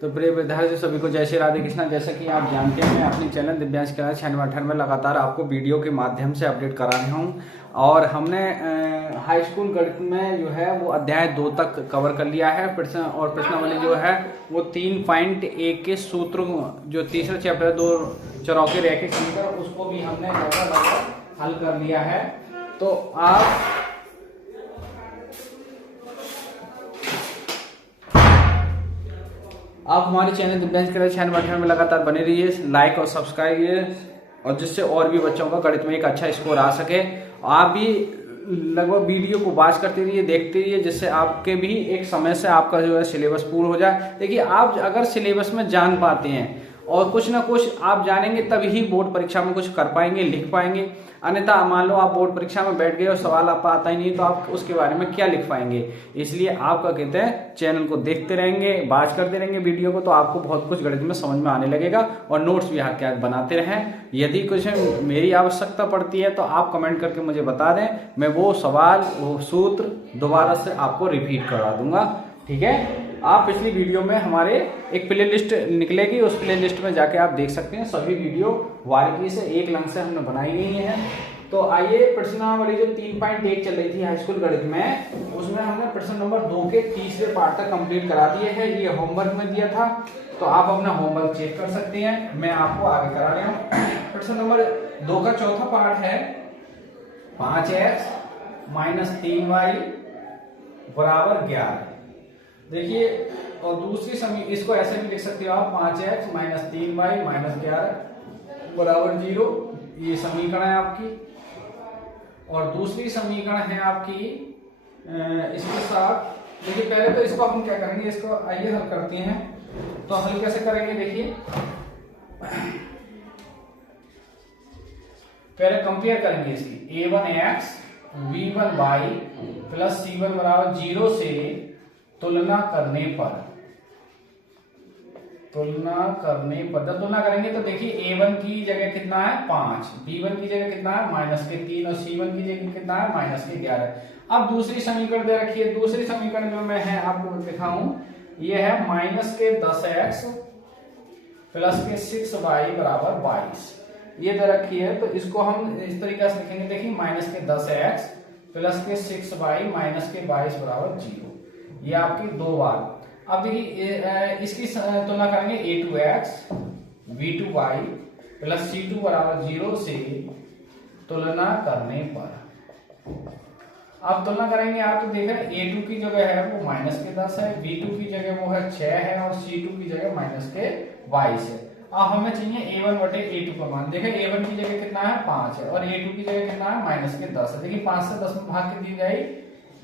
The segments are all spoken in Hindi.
तो प्रिय विद्यार्थी सभी को जय श्री राधे कृष्णा। जैसा कि आप जानते हैं, मैं अपने चैनल दिव्यांश क्लास 96 में लगातार आपको वीडियो के माध्यम से अपडेट करा रहा हूँ। और हमने हाई स्कूल गणित में जो है वो अध्याय 2 तक कवर कर लिया है। प्रश्नावली जो है वो 3.1 के सूत्र, जो तीसरा चैप्टर 2 चौरौके रैखिक समीकरण, उसको भी हमने लगभग हल कर लिया है। तो आप हमारे चैनल दिव्यांश क्लास 96 में लगातार बने रहिए, लाइक और सब्सक्राइब कीजिए, और जिससे और भी बच्चों का गणित में एक अच्छा स्कोर आ सके। आप भी लगभग वीडियो को वॉच करते रहिए, देखते रहिए, जिससे आपके भी एक समय से आपका जो है सिलेबस पूर्ण हो जाए। देखिए, आप अगर सिलेबस में जान पाते हैं और कुछ ना कुछ आप जानेंगे, तभी बोर्ड परीक्षा में कुछ कर पाएंगे, लिख पाएंगे। अन्यथा मान लो आप बोर्ड परीक्षा में बैठ गए और सवाल आपको आता ही नहीं, तो आप उसके बारे में क्या लिख पाएंगे। इसलिए आपका कहते हैं चैनल को देखते रहेंगे, वॉच करते रहेंगे वीडियो को, तो आपको बहुत कुछ गणित में समझ में आने लगेगा। और नोट्स भी हाथ के हाथ बनाते रहें। यदि कुछ मेरी आवश्यकता पड़ती है तो आप कमेंट करके मुझे बता दें, मैं वो सवाल, वो सूत्र दोबारा से आपको रिपीट करा दूंगा। ठीक है, आप पिछली वीडियो में हमारे एक प्ले लिस्ट निकलेगी, उस प्ले लिस्ट में जाके आप देख सकते हैं। सभी वीडियो बारीकी से एक लंग से हमने बनाई गई है। तो आइए, प्रश्नावली जो 3.1 चल रही थी हाई स्कूल गणित में, उसमें हमने प्रश्न नंबर 2 के तीसरे पार्ट तक कंप्लीट करा दिए हैं। ये होमवर्क में दिया था, तो आप अपना होमवर्क चेक कर सकते हैं। मैं आपको आगे करा रहा हूँ। प्रश्न नंबर 2 का चौथा पार्ट है 5x - 3y बराबर 11। देखिए, और दूसरी इसको ऐसे भी लिख सकते हो आप, 5x - 3y - 11 बराबर 0। ये समीकरण है आपकी। और दूसरी समीकरण है आपकी इसके साथ। देखिए, पहले तो इसको हम क्या करेंगे, इसको आइए हल करते हैं। तो हल कैसे करेंगे, देखिए पहले कंपेयर करेंगे इसकी। a1x b1y प्लस c1 बराबर 0 से तुलना करने पर जब तुलना करेंगे तो देखिए, a1 की जगह कितना है 5, b1 की जगह कितना है -3 और c1 की जगह कितना है -11। अब दूसरी समीकरण दे रखी है। दूसरी समीकरण जो मैं है आपको दिखाऊं, ये है -10x प्लस के 6y बराबर 22। ये दे रखी है, तो इसको हम इस तरीके से लिखेंगे। देखिए, -10x प्लस के 6y माइनस के 22 बराबर 0। ये आपकी 2 बार। अब देखिए, इसकी तुलना करेंगे a2x b2y प्लस c2 बराबर 0 से तुलना करने पर। अब तुलना करेंगे आप, तो देख रहे हैं a2 की जगह है वो -10 है, b2 की जगह वो है 6 है, और c2 की जगह -22 है। अब हमें चाहिए a1 बटे a2 का मान। देखें, a1 की जगह कितना है 5 है, और a2 की जगह कितना है -10 है। देखिए, 5 से 10 में भाग के दी जाए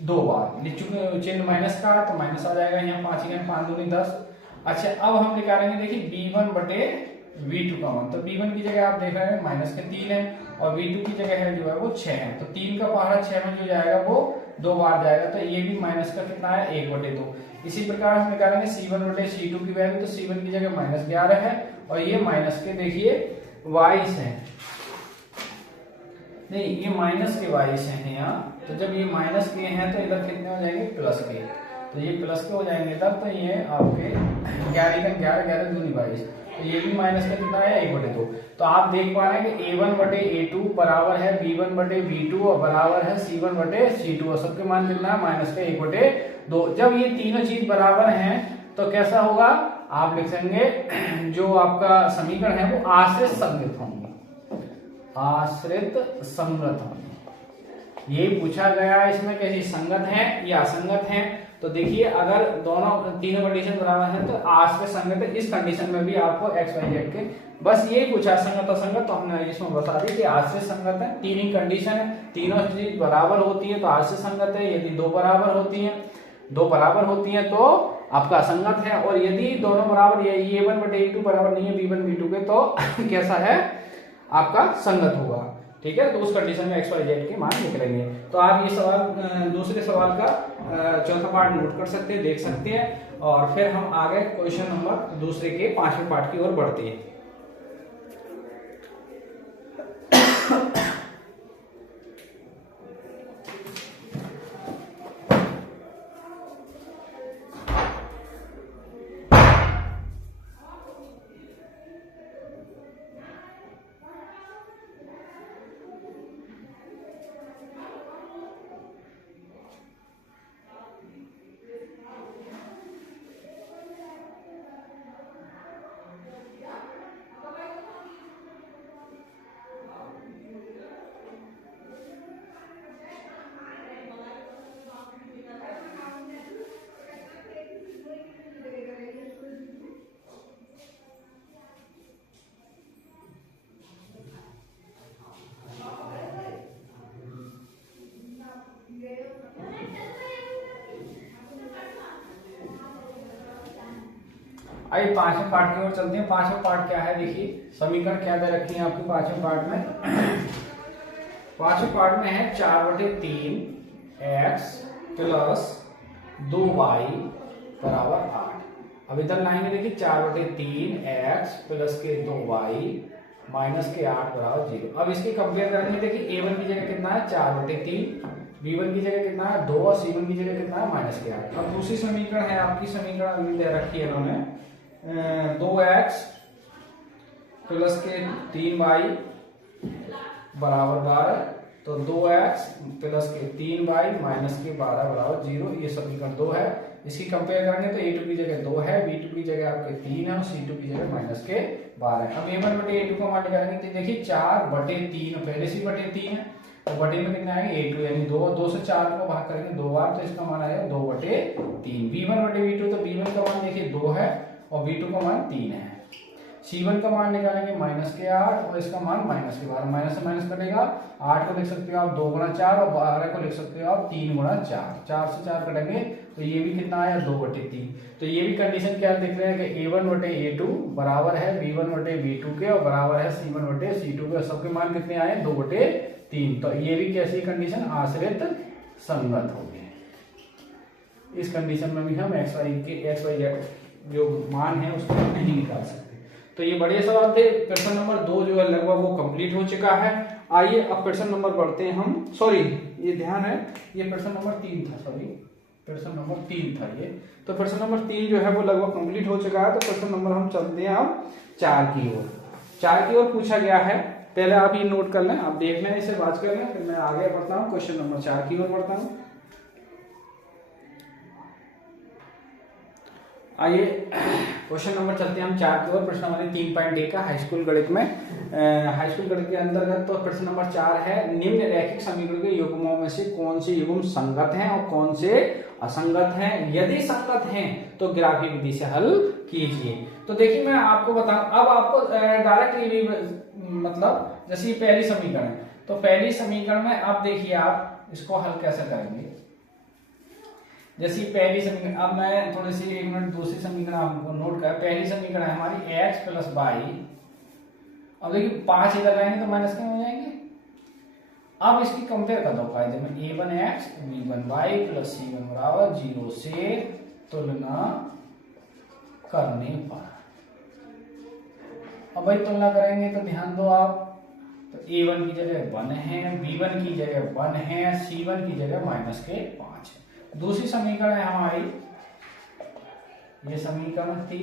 2 बार, लिख चुके चिन्ह माइनस का, तो माइनस आ जाएगा यहाँ। 5 दूनी 10। अच्छा, अब हम निकालेंगे, देखिए b1 बटे b2 का मान। तो b1 की जगह आप देख रहे हैं -3 है, और b2 की जगह है जो है वो 6 है। तो 3 का पहाड़ा 6 में जो जाएगा वो 2 बार जाएगा। तो ये भी माइनस का कितना है 1/2। इसी प्रकार हम निकालेंगे c1 बटे c2 की वैल्यू। तो c1 की जगह -11 है, और ये माइनस के देखिए 22 है। नहीं, ये माइनस के 22 है यहाँ। तो जब ये माइनस के हैं तो इधर कितने हो जाएंगे प्लस के। तो ये प्लस के हो जाएंगे तब, तो ये आपके 11 का 11 दूनी 22। तो ये भी माइनस का कितना है 1/2। तो आप देख पा रहे हैं कि a1 बटे a2 बराबर है b1 बटे b2 और बराबर है c1 बटे c2, और सबके मान कितना है -1/2। जब ये तीनों चीज बराबर हैं तो कैसा होगा, आप लिख देंगे जो आपका समीकरण है वो आश्रित संगत होंगे। आश्रित संगत होंगे, ये पूछा गया इसमें कैसी संगत है या असंगत है। तो देखिए, अगर तीनों कंडीशन बराबर है तो आश्रित संगत है। इस कंडीशन में भी आपको x y z के बस ये पूछा संगत असंगत, तो हमने इसमें बता दी कि आश्रित संगत है। तीन ही कंडीशन है, तीनों चीज बराबर होती है तो आश्रित संगत है। यदि दो बराबर होती हैं तो आपका असंगत है। और यदि दोनों बराबर, ये a1 बटे a2 बराबर नहीं है b1 b2 के, तो कैसा है आपका संगत होगा। ठीक है, तो उस कंडीशन में x y z के मान लिख लेंगे। तो आप ये सवाल, दूसरे सवाल का चौथा पार्ट नोट कर सकते हैं, देख सकते हैं। और फिर हम आगे क्वेश्चन नंबर दूसरे के 5वें पार्ट की ओर बढ़ते हैं। आइए पांचवें पार्ट की ओर चलते हैं। पांचवें पार्ट क्या है, देखिए समीकरण क्या दे रखी है आपके पांचवें पार्ट में। पांचवें पार्ट में है 4/3 x प्लस 2y बराबर 8। अब इधर लाएंगे देखिए 4/3 x प्लस के 2y माइनस के 8 बराबर 0। अब इसकी कंपेयर करेंगे, देखिए a1 की जगह कितना है 4/3, b1 की जगह कितना है 2 और c1 की जगह कितना है माइनस के 8। अब दूसरी समीकरण है आपकी, समीकरण अभी दे रखी है इन्होंने 2x प्लस के 3y बराबर 12। तो 2x प्लस के 3y माइनस के 12 बराबर 0। ये समीकरण 2 है। इसकी कंपेयर करेंगे तो a2 की जगह 2 है, b2 की जगह आपके 3 है और c2 की जगह माइनस के 12 है। अब a1 बटे a2 का मान निकालेंगे तो देखिए 4/3, पहले से 3 है तो बटे में कितना आएगा a2, यानी 2 से 4 को भाग करेंगे 2 बार तो इसका मान आएगा 2/3। b1 बटे b2, तो b1 का मान देखिए 2 है और b2 का मान 3 है। c1 का मान निकालेंगे माइनस के 8 और इसका मान माइनस के 12। माइनस से माइनस कटेगा, 8 को लिख सकते हो आप 2 गुणा 4 और 12 को लिख सकते हो आप 3 गुणा 4। 4 से 4 कटेंगे तो ये भी कितना आया 2/3। तो ये भी कंडीशन क्या दिख रहा है कि a1 बटे a2 बराबर है b1 बटे b2 के और बराबर है c1 बटे c2 के। सबके मान कितने आए 2/3। तो ये भी कैसी कंडीशन, आश्रित संगत हो गए। इस कंडीशन में भी हम x y z जो मान है उसको नहीं निकाल सकते। तो ये बढ़िया सवाल थे। प्रश्न नंबर 2 जो है लगभग वो कंप्लीट हो चुका है। आइए अब प्रश्न नंबर बढ़ते हैं हम, सॉरी ये ध्यान है, ये प्रश्न नंबर 3 था, सॉरी प्रश्न नंबर 3 था ये। तो प्रश्न नंबर 3 जो है वो लगभग कंप्लीट हो चुका है। तो प्रश्न नंबर हम चलते हैं अब 4 की ओर। 4 की ओर पूछा गया है, पहले आप ये नोट कर लें, आप देख लें, इसे बात कर लें, फिर मैं आगे बढ़ता हूँ, क्वेश्चन नंबर 4 की ओर बढ़ता हूँ। आइए क्वेश्चन नंबर चलते हैं हम 4 की ओर। प्रश्न नंबर 3.1 का हाई स्कूल गणित में, हाई स्कूल गणित के अंतर्गत। तो प्रश्न नंबर 4 है, निम्न रैखिक समीकरण के युग्मों में से कौन से युग्म संगत हैं और कौन से असंगत हैं, यदि संगत हैं तो ग्राफिक विधि से हल कीजिए। तो देखिए मैं आपको बताऊं, अब आपको डायरेक्ट मतलब जैसे पहली समीकरण है, तो पहली समीकरण में अब देखिए आप इसको हल कैसे करेंगे। जैसे पहली समीकरण, अब मैं थोड़ी सी एक मिनट दूसरी समीकरण आपको नोट कर। पहली समीकरण है हमारी x प्लस वाई। अब देखिए 5 इधर आएंगे तो माइनस कितने हो जाएंगे। अब इसकी कंपेयर कर दो कायदे में, a1x b1y प्लस c1 बराबर 0 से तुलना करने पर। अब भाई तुलना करेंगे तो ध्यान दो आप, तो a1 की जगह 1 है, b1 की जगह 1 है, c1 की जगह माइनस के 5 है। दूसरी समीकरण है हमारी, ये समीकरण थी,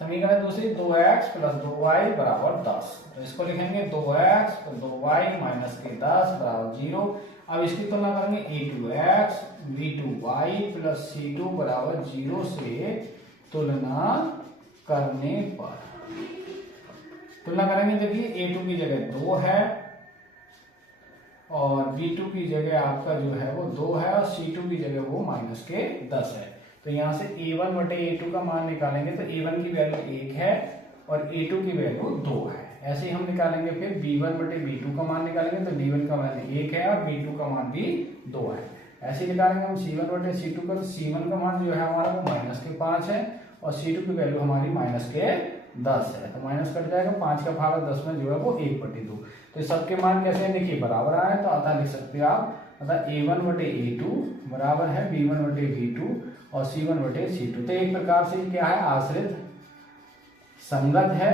समीकरण दूसरी 2x प्लस 2y बराबर 10। तो इसको लिखेंगे 2x प्लस 2y माइनस के 10 बराबर 0। अब इसकी तुलना करेंगे a2x b2y प्लस c2 बराबर 0 से तुलना करने पर। तुलना करेंगे, देखिए a2 की जगह 2 है और b2 की जगह आपका जो है वो 2 है और c2 की जगह वो माइनस के 10 है। तो यहाँ से a1 बटे a2 का मान निकालेंगे तो a1 की वैल्यू 1 है और a2 की वैल्यू 2 है। ऐसे ही हम निकालेंगे फिर b1 बटे b2 का मान निकालेंगे तो b1 का मान 1 है और b2 का मान भी 2 है। ऐसे ही निकालेंगे हम c1 बटे c2 का, तो c1 का मान जो है हमारा वो माइनस के 5 है और c2 की वैल्यू हमारी माइनस के 10 है। तो माइनस कट जाएगा, 5 का भाग 10 में जो है वो 1/2। तो सबके मान कैसे हैं, देखिए बराबर आए, तो अतः लिख सकते हो आप, अतः a1 बटे a2 बराबर है b1 बटे b2 और c1 बटे c2। तो एक प्रकार से क्या है, आश्रित संगत है,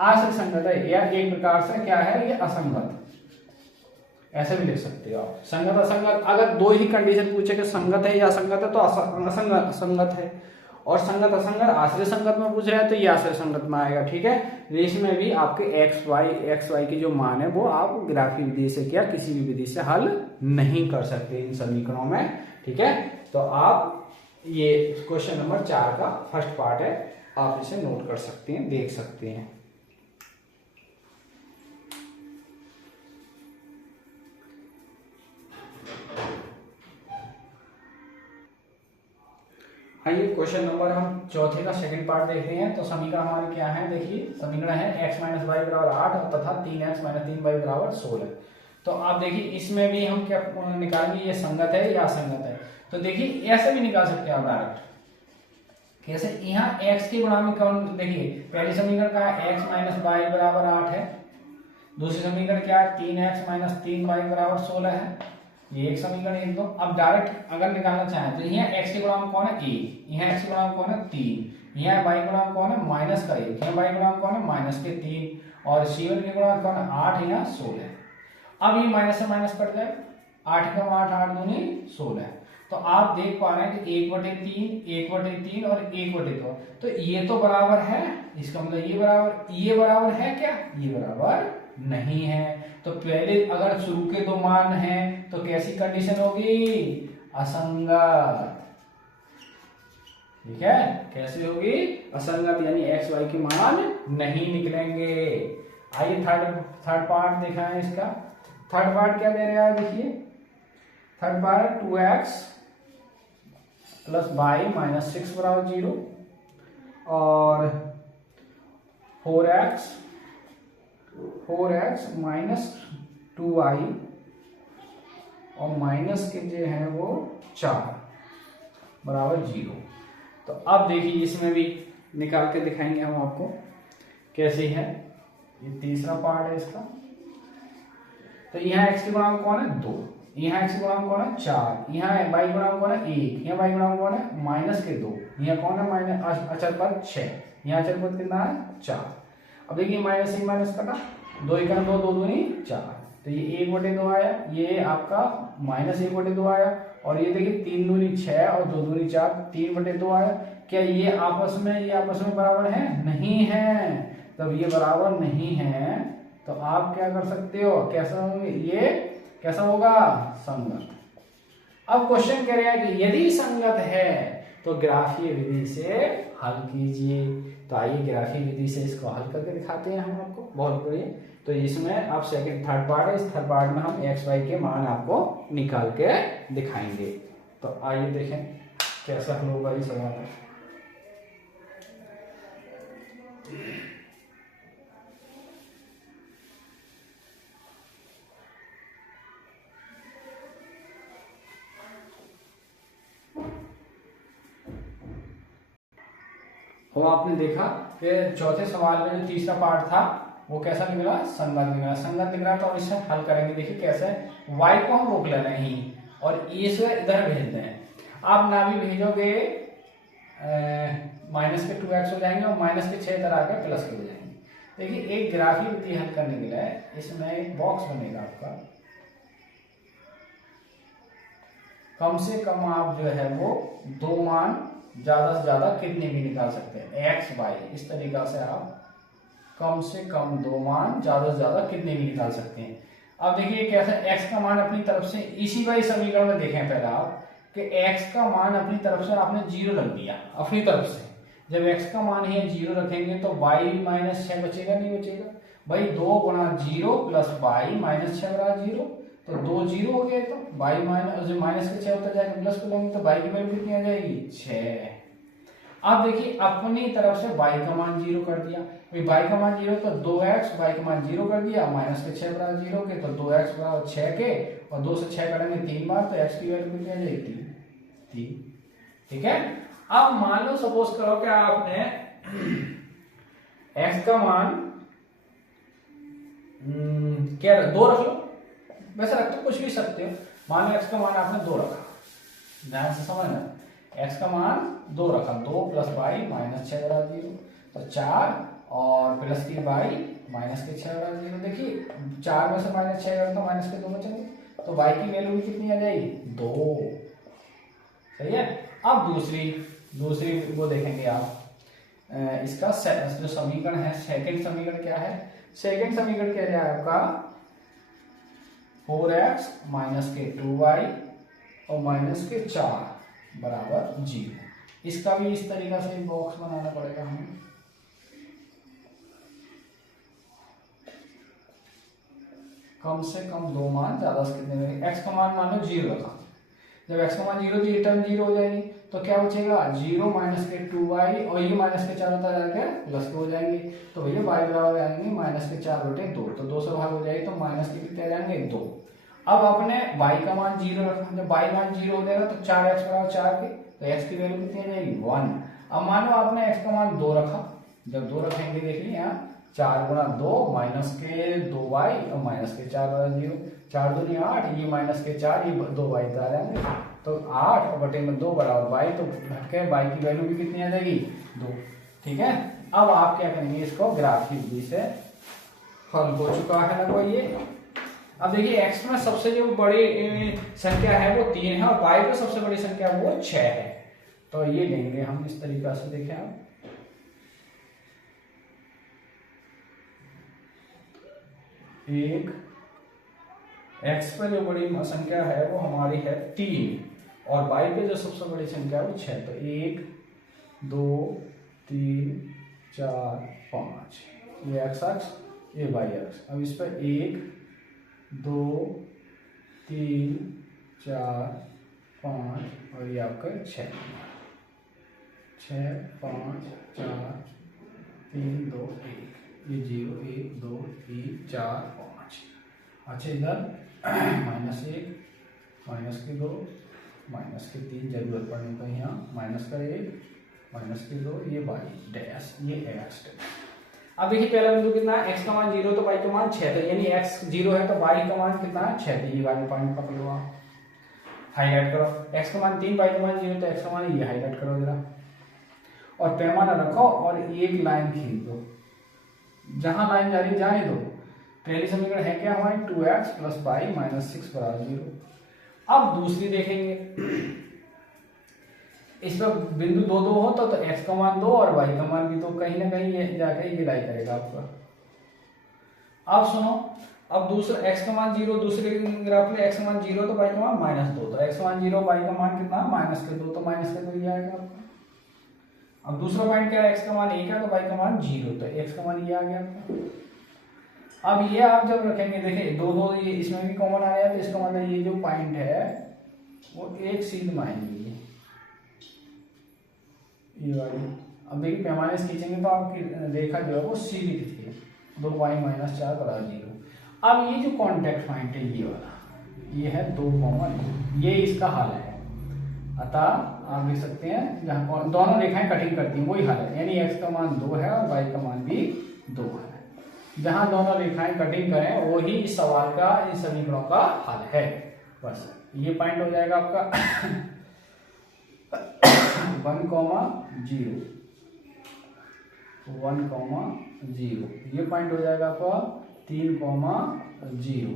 आश्रित संगत है, या एक प्रकार से क्या है, ये असंगत, ऐसे भी लिख सकते हो आप। संगत असंगत, अगर दो ही कंडीशन पूछे कि संगत है या असंगत है तो असंगत संगत है, और संगत असंगत आश्रय संगत में पूछ रहे हैं तो ये आश्रय संगत में आएगा। ठीक है, इसमें भी आपके एक्स वाई की जो मान है वो आप ग्राफिक विधि से क्या किसी भी विधि से हल नहीं कर सकते इन समीकरणों में। ठीक है, तो आप ये क्वेश्चन नंबर 4 का फर्स्ट पार्ट है, आप इसे नोट कर सकते हैं, देख सकते हैं। आइए क्वेश्चन नंबर हम चौथे का सेकंड पार्ट देखते हैं। तो समीकरण हमारे क्या है, देखिए समीकरण है x माइनस वाई बराबर 8 तथा 3x माइनस 3y बराबर 16। तो आप देखिए इसमें भी हम क्या निकालेंगे, ये संगत है या असंगत है। तो देखिए ऐसे भी निकाल सकते हैं आप डायरेक्ट, कैसे, यहाँ x की गुणा में कौन, देखिए पहले समीकरण का x माइनस वाई बराबर 8 है, दूसरी समीकरण क्या है 3x माइनस 3y बराबर 16 है, ये एक समीकरण एक दो। अब डायरेक्ट अगर निकालना चाहें तो यहाँ x की गुणांक कौन है 1, यहाँ x की गुणांक कौन है 3, यहाँ y गुणांक कौन है माइनस का 1, यहाँ y गुणांक कौन है माइनस के 3 और c1 की गुणांक कौन है 8, यहाँ 16। अब ये माइनस से माइनस कट जाए, 8 का 8, 8 दूनी 16। तो आप देख पा रहे हैं कि 1/3 1/3 और 1/2, तो ये तो बराबर है, इसका मतलब ये बराबर है क्या, ये बराबर नहीं है। तो पहले अगर शुरू के दो मान हैं तो कैसी कंडीशन होगी, असंगत, ठीक है, कैसी होगी असंगत, यानी एक्स वाई के मान नहीं निकलेंगे। आइए थर्ड पार्ट देखा है इसका। थर्ड पार्ट क्या दे रहा है, देखिए third part 2x plus y minus 6 बराबर 0 और 4x माइनस 2y और माइनस के जो है वो 4 बराबर 0। तो अब देखिए इसमें भी निकाल के दिखाएंगे हम आपको कैसे है। ये तीसरा पार्ट है इसका। तो यहाँ x की गुणांक कौन है 2, यहाँ x की गुणांक कौन है 4, यहाँ y गुणांक कौन है 1, यहाँ y गुणांक कौन है माइनस के 2, यहाँ कौन है माइनस अचर पद 6, यहाँ अचर पद कितना है 4। अब देखिए माइनस से माइनस कटा, 2 1 2 2 दूनी 4, तो ये 1/2 आया, ये आपका माइनस 1/2 आया और ये देखिए 3 दूनी 6 और 2 दूनी 4, 3/2 आया। क्या ये आपस में बराबर है, नहीं है। तब ये बराबर नहीं है तो आप क्या कर सकते हो, कैसा होंगे, ये कैसा होगा संगत। अब क्वेश्चन कह रहा है कि यदि संगत है तो ग्राफीय विधि से हल कीजिए। तो आइए ग्राफीय विधि से इसको हल करके दिखाते हैं हम आपको, बहुत बढ़िया। तो इसमें अब थर्ड पार्ट है, इस थर्ड पार्ट में हम एक्स वाई के मान आपको निकाल के दिखाएंगे। तो आइए देखें कैसा हल होगा इस सवाल का। तो आपने देखा कि चौथे सवाल में जो तीसरा पार्ट था वो कैसा निकला, संगत निकला। तो अब इसे हल करेंगे। देखिए कैसे, y को हम रोक ले रहे हैं और ए से इधर भेज दें। आप ना भी भेजोगे माइनस के 2x हो जाएंगे और माइनस के 6 इधर आकर प्लस के हो जाएंगे। देखिए एक ग्राफीय विधि हल करने के लिए इसमें एक बॉक्स बनेगा आपका, कम से कम आप जो है वो दो मान ज्यादा से ज्यादा कितने भी निकाल सकते हैं, एक्स वाई। इस तरीका से आप कम से कम दो मान ज्यादा से ज्यादा कितने भी निकाल सकते हैं। अब देखिए कैसे, एक्स का मान अपनी तरफ से, इसी वाई समीकरण में देखें पहले आप कि एक्स का मान अपनी तरफ से आपने 0 रख दिया अपनी तरफ से। जब एक्स का मान ही 0 रखेंगे तो वाई माइनस 6 बचेगा, नहीं बचेगा भाई। 2 गुणा 0 प्लस वाई माइनस 6 बराबर 0, तो 2 0 हो गए। तो वाई माइनस के 6 होता जाएगा, प्लस को लेंगे तो वाई की वैल्यू कितनी आ जाएगी 6। अब देखिए अपनी तरफ से y का मान 0 कर दिया, y का मान 0 तो 2x, y का मान 0 कर दिया, माइनस के 6 बराबर 0 के, तो 2x बराबर 6 के और 2 से 6 करेंगे 3 बार, तो x की वैल्यू कितनी आ जाएगी 3। ठीक है। अब मान लो सपोज करो कि आपने x का मान क्या 2 रख लो, वैसे रख तो कुछ भी सकते हो। मान लो x का मान आपने 2 रखा, ध्यान से समझना, x का मान 2 रखा, 2 प्लस वाई माइनस 6 बराबर 0, तो 4 और प्लस की वाई माइनस के 6 बराबर 0। देखिए 4 में से माइनस 6 तो माइनस के 2 बचेंगे, तो y की वैल्यू भी कितनी आ जाएगी 2। सही है। अब दूसरी वो देखेंगे आप, इसका जो समीकरण है, सेकंड समीकरण क्या है, सेकंड समीकरण क्या है आपका 4x माइनस के 2y और माइनस के 4 बराबर 0। इसका भी इस तरीका से बॉक्स बनाना पड़ेगा हमें। कम से कम दो मान, ज्यादा से कितने रहेंगे। x का मान मान लो 0 रखा, जब x का मान 0 तो ये टर्म 0 हो जाएगी, तो क्या बचेगा 0 माइनस के 2y और ये माइनस के 4 होता जाएगा प्लस के हो जाएंगे, तो भैया y बराबर आएंगे माइनस के 4 बटे 2, तो 2 से भाग हो जाएगी, तो माइनस के कितने आ जाएंगे 2। अब आपने y का मान 0 रखा, जब y मान 0 हो जाएगा तो 4x बराबर 4 के, तो x की वैल्यू कितनी आ जाएगी 1। अब मानो आपने x का मान 2 रखा, जब 2 रखेंगे देखिए यहाँ 4 गुणा 2 माइनस के 2y और माइनस के 4 बराबर 0, 4 दूनी 8, ये माइनस के 4, ये 2y आ जाएंगे, तो 8 और बटे में 2 बराबर y, तो घटके y की वैल्यू भी कितनी आ जाएगी 2। ठीक है, अब आप क्या करेंगे, इसको ग्राफ की विधि से हल हो चुका है लगभग ये। अब देखिए x में सबसे जो बड़ी संख्या है वो 3 है और y पे सबसे बड़ी संख्या वो 6 है, तो ये लेंगे हम इस तरीका से। देखें आप एक x पे जो बड़ी संख्या है वो हमारी है 3 और y पे जो सबसे बड़ी संख्या है वो 6, तो 1 2 3 4 5, ये x अक्ष ये y अक्ष। अब इस पर 1 2 3 4 5 और ये आपका 6 5 4 3 2 1, ये 0 1 2 3 4 5। अच्छा इधर -1 माइनस के 2 माइनस के 3, जरूरत पड़ने पर यहाँ माइनस का 1 माइनस के 2, ये y डैश ये x डैश। अब देखिए पहला बिंदु कितना है, x का मान 0 तो y का मान 6, तो यानी x 0 है तो y का मान कितना है 6, तो ये वाला पॉइंट पकड़ लो आप, हाईलाइट करो। x का मान 3 y का मान 0, तो x का मान ये हाईलाइट करो जरा और पैमाना रखो और एक लाइन खींच दो, जहां लाइन जा रही जाने दो। पहली समीकरण है क्या हमारी 2x प्लस y माइनस 6 बराबर 0। अब दूसरी देखेंगे, इस पर बिंदु 2 2 हो तो x का मान 2 और y का मान भी 2, कहीं ना कहीं ये जाके ये लाई करेगा आपका। अब सुनो, अब दूसरा x का मान 0, दूसरे ग्राफ में x का मान 0 तो y का मान -2, तो x का मान 0 y का मान कितना माइनस के 2, तो माइनस के 2 ये आएगा आपका। अब दूसरा पॉइंट क्या है, x का मान 1 है तो y का मान 0, तो x का मान ये आ गया आपका। अब ये आप जब रखेंगे देखिए दोनों ये इसमें भी कॉमन आ गया, तो इसका मतलब ये जो पॉइंट है वो एक सीध में आएंगे ये वाली। अब देखिए पैमाने से खींचेंगे तो आपकी रेखा जो है वो सीधी दिखती है, 2y माइनस 4 बराबर 0। अब ये जो कॉन्टेक्ट पॉइंट है ये वाला, ये है 2, ये इसका हल है। अतः आप देख सकते हैं जहाँ दोनों रेखाएं कटिंग करती हैं वही हल है, यानी x का मान 2 है और y का मान भी 2 है। जहां दोनों रेखाएं कटिंग करें वही इस सवाल का, इन समीकरणों का हल है। बस ये पॉइंट हो जाएगा आपका 1, 0 1, 0, ये पॉइंट हो जाएगा आपका 3, 0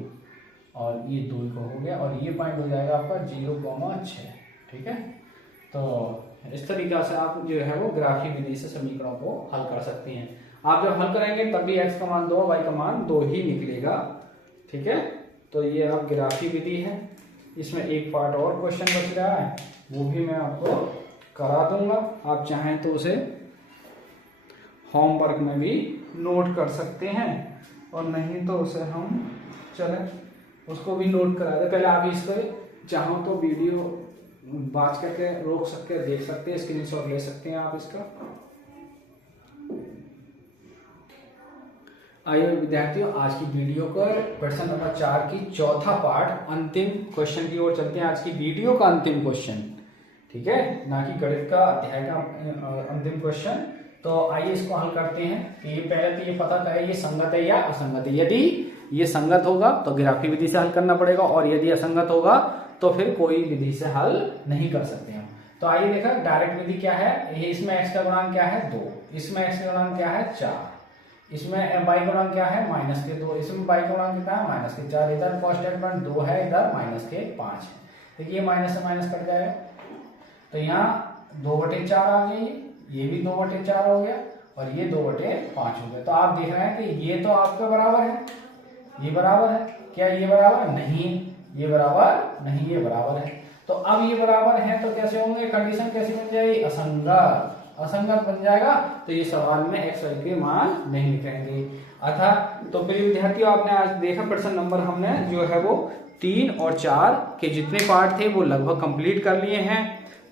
और ये 2 का हो गया, और ये पॉइंट हो जाएगा आपका 0, 6। ठीक है, तो इस तरीका से आप जो है वो ग्राफीय विधि से समीकरणों को हल कर सकते हैं। आप जब हल करेंगे तब भी x का मान 2 y का मान 2 ही निकलेगा। ठीक है, तो ये आप ग्राफीय विधि है। इसमें एक पार्ट और क्वेश्चन बच रहा है, वो भी मैं आपको करा दूंगा, आप चाहें तो उसे होमवर्क में भी नोट कर सकते हैं, और नहीं तो उसे हम चले उसको भी नोट करा दे। पहले आप इसको चाहो तो वीडियो बात करके रोक सकते हैं, देख सकते हैं, स्क्रीनशॉट ले सकते हैं आप इसका। आइए विद्यार्थियों, आज की वीडियो पर प्रश्न नंबर 4 की चौथा पार्ट अंतिम क्वेश्चन की ओर चलते हैं। आज की वीडियो का अंतिम क्वेश्चन, ठीक है, ना कि गणित का अध्याय का अंतिम क्वेश्चन। तो आइए इसको हल करते हैं। कि ये पहले तो ये पता करें ये संगत है या असंगत है। यदि ये संगत होगा तो ग्राफीय विधि से हल करना पड़ेगा, और यदि असंगत होगा तो फिर कोई विधि से हल नहीं कर सकते हम। तो आइए देखा, डायरेक्ट विधि क्या है, इसमें x का गुणांक क्या है 2, इसमें x का गुणांक क्या है 4, इसमें y का गुणांक क्या है -2, इसमें y का गुणांक कितना है -4, इधर कांस्टेंट पॉइंट 2 है, इधर -5 है। देखिए माइनस से माइनस कट जाएगा, तो यहाँ 2/4 आ गया, ये भी 2/4 हो गया, और ये 2/5 हो गया। तो आप देख रहे हैं कि ये तो आपके बराबर है, ये बराबर है, क्या ये बराबर नहीं, ये बराबर नहीं, ये बराबर है। तो अब ये बराबर है तो कैसे होंगे, कंडीशन कैसे बन जाएगी, असंगत, असंगत बन जाएगा, तो ये सवाल में x y के मान नहीं निकलेंगे। अतः तो प्रिय विद्यार्थियों, आपने आज देखा प्रश्न नंबर हमने जो है वो 3 और 4 के जितने पार्ट थे वो लगभग कंप्लीट कर लिए हैं।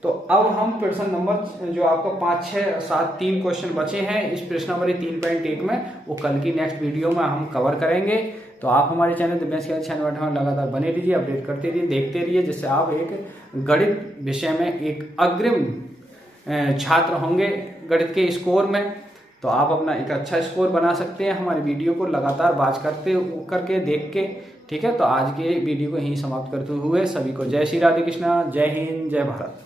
तो अब हम प्रश्न नंबर जो आपका 5, 6, 7 3 क्वेश्चन बचे हैं इस प्रश्नावली 3.1 में, वो कल की नेक्स्ट वीडियो में हम कवर करेंगे। तो आप हमारे चैनल दिव्यांश चैनल लगातार बने रहिए, अपडेट करते रहिए, देखते रहिए, जिससे आप एक गणित विषय में एक अग्रिम छात्र होंगे गणित के स्कोर में, तो आप अपना एक अच्छा स्कोर बना सकते हैं हमारी वीडियो को लगातार वॉच करके देख के। ठीक है, तो आज के वीडियो को यहीं समाप्त करते हुए सभी को जय श्री राधे कृष्णा, जय हिंद, जय भारत।